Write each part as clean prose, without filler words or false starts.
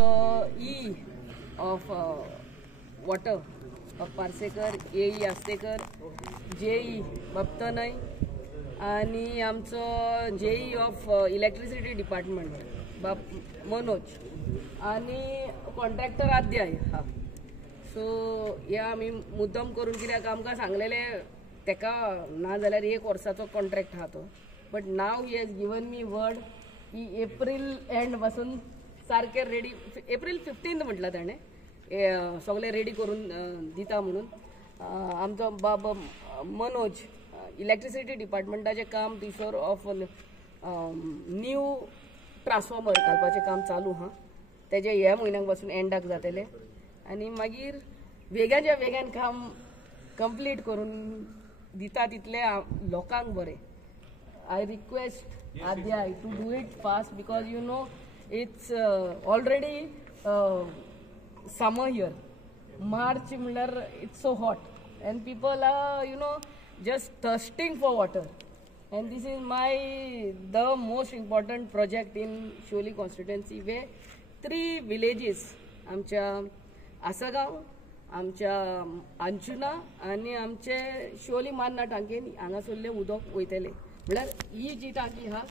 E of water of Parsekar, AE Astekar, JE बापतनय आणि आमचं जेई ऑफ इलेक्ट्रिसिटी डिपार्टमेंट बाप मनोज आणि कॉन्ट्रॅक्टर आद्याय हा. सो या आमी मुद्दम करून कित्याक आमकां सांगलेले तेका ना जाल्यार 1 वर्साचो कॉन्ट्रॅक्ट हा तो, but now he has given me word की एप्रील एंड पासून सारके रेडी, एप्रील 15 म्हटलं ताणें सगळे रेडी करून दिता म्हणून. आमचो बाब मनोज इलेक्ट्रिसिटी डिपार्टमेंटाचें काम तिसोर ऑफ न्यू ट्रान्सफॉर्मर घालपाचें काम चालू हा, तेजे ह्या म्हयन्याक पासून एंडाक जातले आणि मागीर वेगाच्या वेगान काम कंप्लीट करून दिता तितले लोकांक बरें. I request Adya to do it fast because you know it's already summer here. March म्हणल्यार it's so hot and people are just thirsting for water, and this is the most important project in Shioli constituency where 3 villages आमच्या आसगांव, आमच्या अंजुना आणि आमचे शिवोली मान्ना टांकेन हांगासरले उदक वयतले. म्हळ्यार ही जी टांकी हा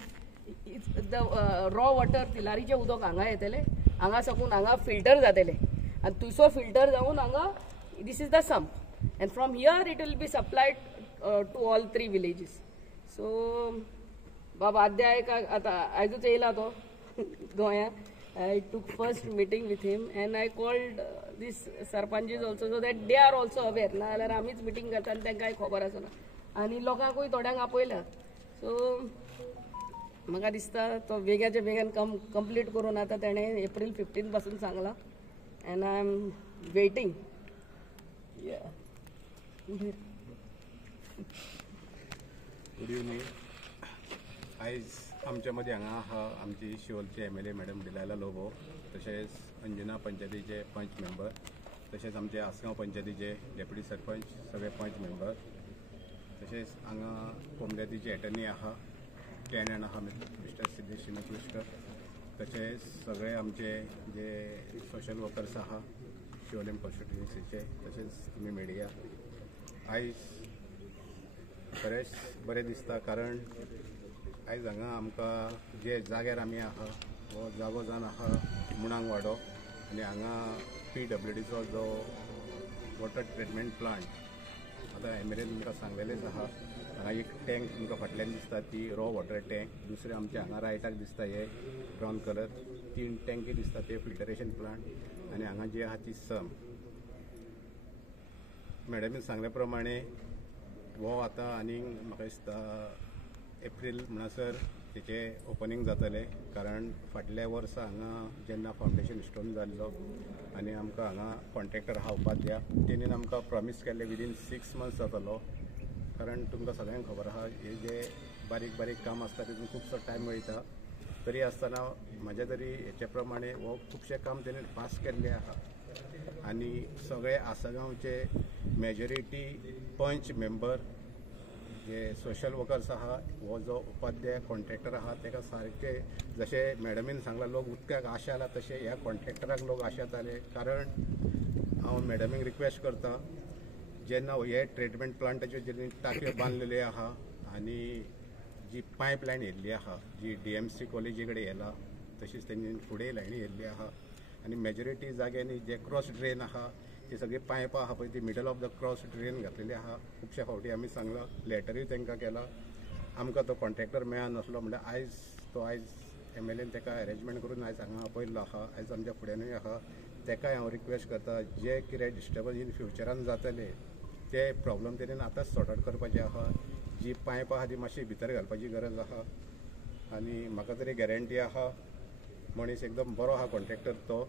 रॉ वॉटर तिलारीचे उदक हांगा येतले, हांगा साकून हांगा फिल्टर जातले and तुसो फिल्टर जावन हांगा this is the sump and from here it will be supplied to all 3 villages. So बाबा आद्याक आतां आयजूच येयला तो गोंया. I took first meeting with him and I called this sarpanches also so that they are also aware. ना जाल्यार आमीच meeting करता आनी तांकांय खबर आसना आनी लोकांकूय थोड्यांक आपयल्या. सो म्हाका दिसता तो वेगाच्या वेगान काम कंप्लीट करून आता ताणें एप्रील 15 पासून सांगला and I'm waiting. Yeah. Good evening. आयज आमच्या मदीं हांगा आहा आमची शिवोलचे MLA मॅडम डिलायला लोबो, तशेंच अंजुना पंचायतीचे पंच मेंबर, तशेंच आमचे आसगांव पंचायतीचे डेप्युटी सरपंच सगळे पंच मेंबर, तशेंच हांगा पोमल्यातीचे एटर्नी आहा कॅनन आहा मिस्टर सिद्धेश शिनकुष्कर, तशेंच सगळे आमचे जे सोशल वर्कर्स आहा शिवोलेम कॉन्स्टिट्युएन्सीचे, तशेंच तुमी मिडिया. आयज खरेंच बरें दिसता कारण आयज हांगा आमकां जे जाग्यार आमी आहा हो जागो जावन आहा मुणांग वाडो आनी हांगा PWDचो जो वॉटर ट्रिटमेंट प्लांट आतां MLA तुमकां सांगलेलेच आहा. हांगा एक टँक तुमकां फाटल्यान दिसता ती रॉ वॉटर टँक, दुसरे आमचे हांगा रायटाक दिसता हे ब्रावन कलर 3 टँकी दिसता ते फिल्टरेशन प्लांट आनी हांगा जी आहा ती सम. मॅडमीन सांगले प्रमाणे हो आतां आनीक म्हाका दिसता एप्रील म्हणसर तेचे ओपनिंग जातले कारण फाटल्या वर्सा हांगा जेन्ना फावंडेशन स्टोन जाल्लो आनी आमकां हांगा कॉन्ट्रॅक्टर आहा उपाध्या तेणीन आमकां प्रॉमीस केल्ले विदीन 6 मंथ्स जातलो. कारण तुमकां सगळ्यांक खबर आहा हे जे बारीक बारीक काम आसता तितून खुबसो टायम वयता, तरी आसतना म्हाज्या तरी हेचे प्रमाणे हो खुबशे काम तेणें पास केल्ले आहा आनी सगळे आसगांवचे मेजॉरिटी पंच मेंबर जे सोशल वर्कर्स आहा हो जो उपाध्याय कॉन्ट्रॅक्टर आहा तेका सारके जशे मॅडमीन सांगला लोक उदकाक आशाला तशे ह्या कॉन्ट्रॅक्टराक लोक आशाताले. कारण हांव मॅडमीक रिक्वेस्ट करता जेन्ना हे ट्रिटमेंट प्लांटाच्यो जे टाकयो बांदलेल्यो आहा आनी जी पायपलायन येयल्ली आहा जी DMC कॉलेजी कडेन येयला तशीच तेंनी फुडें लायनी येयल्ली आहा आनी मेजॉरिटी जाग्यांनी जे क्रॉस ड्रेन आहा ती सगळी पायपां आहा पळय ती middle of the cross drain घातलेली आहा. खुबश्या फावटी आमी सांगला, लेटरूय तांकां केला, आमकां तो कॉन्ट्रॅक्टर मेळा नासलो म्हणल्यार आयज MLAन ताका अरेंजमेंट करून आयज हांगा आपयल्लो आहा, आयज आमच्या फुड्यानूय आहा. ताकाय हांव रिक्वेस्ट करता जे कितें डिस्टर्बन्स इन फ्युचरान जातले ते प्रॉब्लम तेणेन आतांच सॉर्ट आउट करपाचे आहा. जी पायप आहा ती मातशी भितर घालपाची गरज आहा आनी म्हाका तरी गॅरंटी आहा मनीस एकदम बरो आहा कॉन्ट्रॅक्टर, तो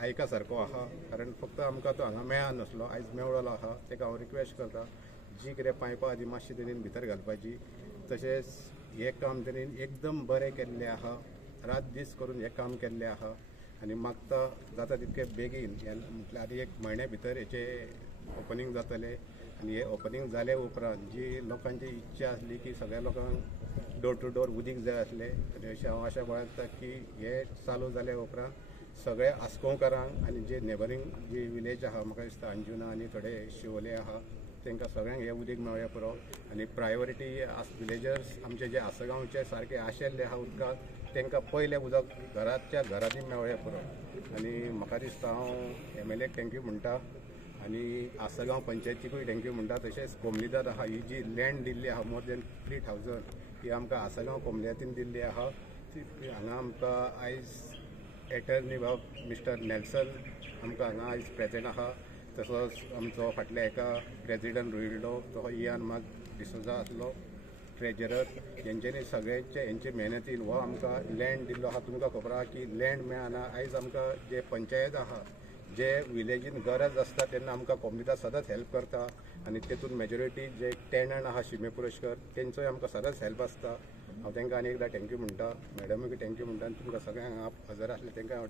आयका सारको आहा. कारण फक्त आमकां तो हांगा मेळा नासलो, आयज मेवळलो आहा. ताका हांव रिक्वेस्ट करता जी कितें पायपां आहा ती मातशी तेणेन भितर घालपाची. तशेंच हे काम तेणेन एकदम बरें केल्लें आहा, रात दीस करून हें काम केल्लें आहा आनी मागता जाता तितके बेगीन म्हटल्यार 1 म्हयन्या भितर हेचे ओपनिंग जातलें आनी हे ओपनिंग जाले उपरांत जी लोकांची इच्छा आसली की सगळ्या लोकांक डोर टू डोर उदीक जाय आसलें आनी अशें हांव आशा बाळगता की हे चालू जाले उपरांत सगळे आस्कोवकारांक आनी जे नेबरींग जी विलेज आहा म्हाका दिसता अंजुना आनी थोडे शिवोले आहा तांकां सगळ्यांक हे उदीक मेळ्ळें पुरो आनी प्रायोरिटी विलेजर्स आमचे जे आसगांवचे सारके आशेल्ले आहा उदकाक तांकां पयलें उदक घराच्या घरांनी मेळ्ळें पुरो आनी म्हाका दिसता हांव MLAक थँक्यू म्हणटा आनी आसगांव पंचायतीकूय थँक्यू म्हणटा तशेंच कोमलीदार आहा ही जी लँड दिल्ली आहा मोर दॅन 3000 ही आमकां आसगांव कोमल्यातीन दिल्ली आहा हांगा आमकां आयज एटर्नी बाब मिस्टर नेल्सन आमकां हांगा आयज प्रेजेंट आहा तसोच आमचो फाटल्या एका प्रेजिडंट रोहिल्डो तो इयान माग डिसोजा आसलो ट्रेजरर हेंच्यांनी सगळ्यांचे हेंचे मेहनतीन हो आमकां लँड दिल्लो आहा तुमकां खबर आहा की लँड मेळना आयज आमकां जे पंचायत आहा जे विलेजीन गरज आसता तेन्ना आमकां कोमनीदार सदांच हेल्प करता आनी तेतून मेजॉरिटी जे टॅनंट आहा शिमे पुरस्कार तेंचोय आमकां सदांच हेल्प आसता हांव तांकां आनी एकदां थँक्यू म्हणटा मॅडमीक थँक्यू म्हणटा आनी तुमकां सगळ्यांक हांगा हजर आसले तांकां हांव